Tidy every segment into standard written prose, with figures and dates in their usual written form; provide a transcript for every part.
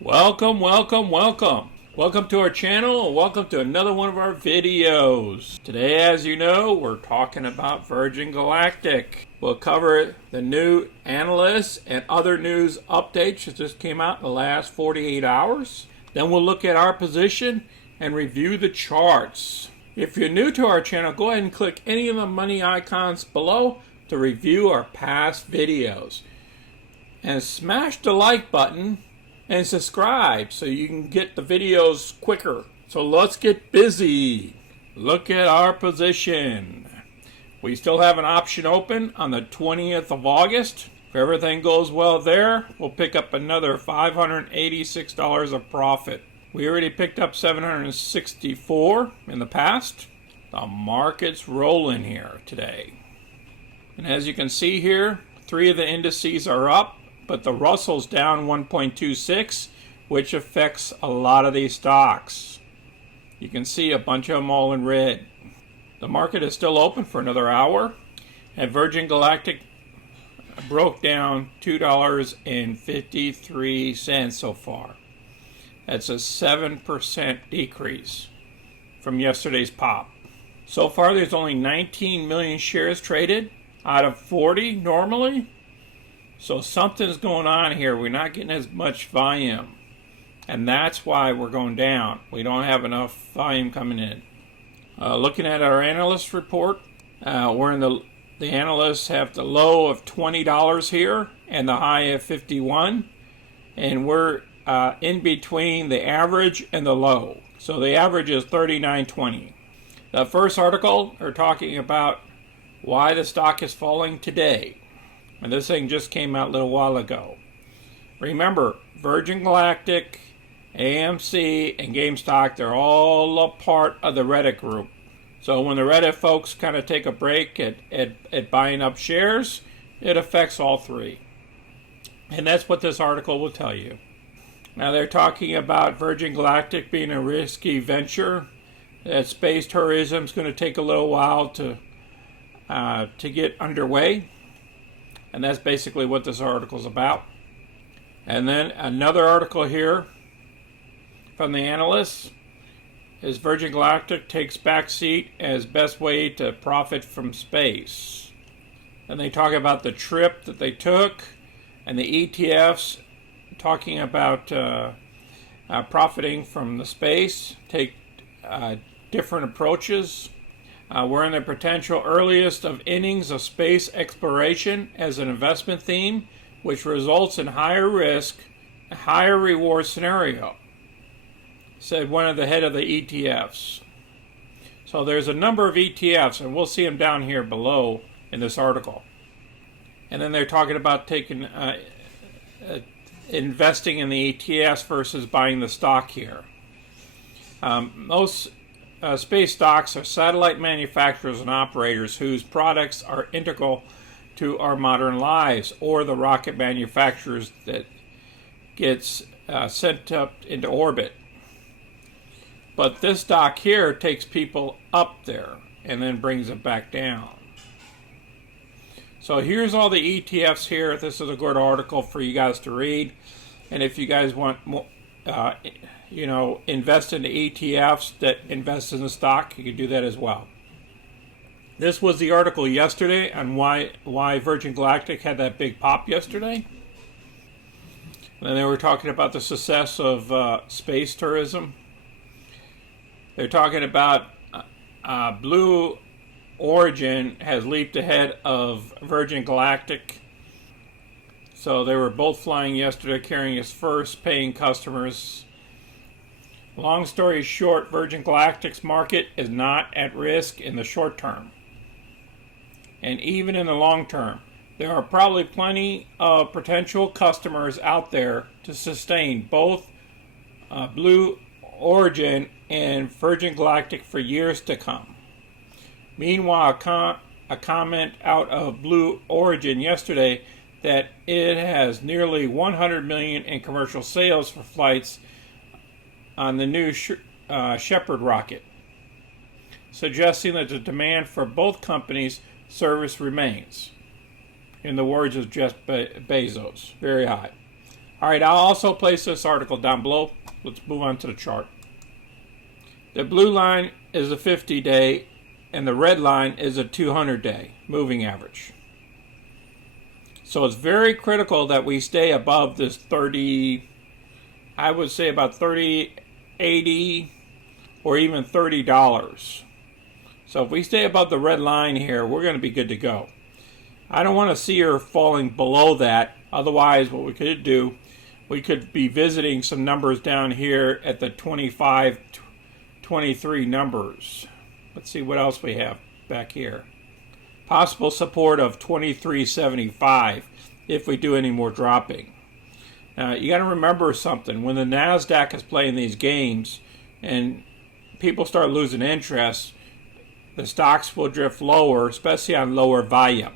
Welcome to our channel and welcome to another one of our videos. Today, as you know, we're talking about Virgin Galactic. We'll cover the new analysts and other news updates that just came out in the last 48 hours. Then we'll look at our position and review the charts. If you're new to our channel, go ahead and click any of the money icons below to review our past videos. And smash the like button and subscribe so you can get the videos quicker. So let's get busy. Look at our position. We still have an option open on the 20th of August. If everything goes well there, we'll pick up another $586 of profit. We already picked up $764 in the past. The market's rolling here today. And as you can see here, 3 of the indices are up, but the Russell's down 1.26, which affects a lot of these stocks. You can see a bunch of them all in red. The market is still open for another hour, and Virgin Galactic broke down $2.53 so far. That's a 7% decrease from yesterday's pop. So far, there's only 19 million shares traded out of 40 normally. So something's going on here. We're not getting as much volume. And that's why we're going down. We don't have enough volume coming in. Looking at our analyst report, we're in the analysts have the low of $20 here and the high of 51. And we're in between the average and the low. So the average is 39.20. The first article are talking about why the stock is falling today. And this thing just came out a little while ago. Remember, Virgin Galactic, AMC, and GameStop, they're all a part of the Reddit group. So when the Reddit folks kind of take a break at buying up shares, it affects all three. And that's what this article will tell you. Now they're talking about Virgin Galactic being a risky venture. That space tourism is going to take a little while to get underway. And that's basically what this article is about. And then another article here from the analysts is Virgin Galactic takes back seat as best way to profit from space. And they talk about the trip that they took and the ETFs talking about profiting from the space, take different approaches. We're in the potential earliest of innings of space exploration as an investment theme, which results in higher risk, higher reward scenario, said one of the head of the ETFs. So there's a number of ETFs, and we'll see them down here below in this article. And then they're talking about taking investing in the ETFs versus buying the stock here. Most space stocks are satellite manufacturers and operators whose products are integral to our modern lives, or the rocket manufacturers that gets sent up into orbit. But this stock here takes people up there and then brings them back down. So here's all the ETFs here. This is a good article for you guys to read. And if you guys want more, invest in the ETFs that invest in the stock, you can do that as well. This was the article yesterday on why Virgin Galactic had that big pop yesterday. And they were talking about the success of space tourism. They're talking about Blue Origin has leaped ahead of Virgin Galactic. So they were both flying yesterday, carrying its first paying customers. Long story short, Virgin Galactic's market is not at risk in the short term. And even in the long term, there are probably plenty of potential customers out there to sustain both Blue Origin and Virgin Galactic for years to come. Meanwhile, a comment out of Blue Origin yesterday that it has nearly 100 million in commercial sales for flights on the new Shepard rocket, suggesting that the demand for both companies' service remains. In the words of Jeff Bezos, very high. All right, I'll also place this article down below. Let's move on to the chart. The blue line is a 50-day, and the red line is a 200-day moving average. So it's very critical that we stay above this 30, I would say about 30, 80, or even $30. So if we stay above the red line here, we're going to be good to go. I don't want to see her falling below that. Otherwise, what we could do, we could be visiting some numbers down here at the 25, 23 numbers. Let's see what else we have back here. Possible support of 23.75 if we do any more dropping. Now, you got to remember something. When the NASDAQ is playing these games and people start losing interest, the stocks will drift lower, especially on lower volume.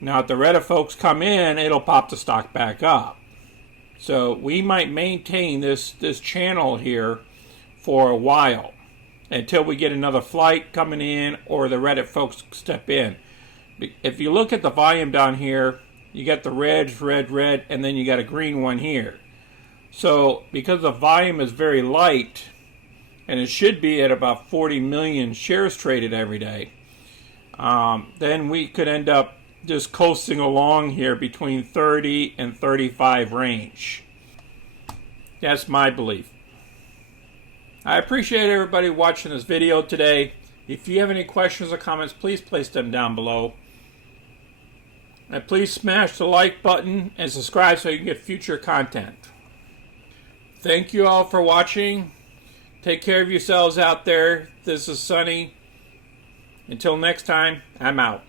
Now, if the Reddit folks come in, it'll pop the stock back up. So we might maintain this channel here for a while until we get another flight coming in or the Reddit folks step in. If you look at the volume down here, you got the reds, red, and then you got a green one here. So because the volume is very light, and it should be at about 40 million shares traded every day, then we could end up just coasting along here between 30 and 35 range. That's my belief. I appreciate everybody watching this video today. If you have any questions or comments, please place them down below. And please smash the like button and subscribe so you can get future content. Thank you all for watching. Take care of yourselves out there. This is Sonny. Until next time, I'm out.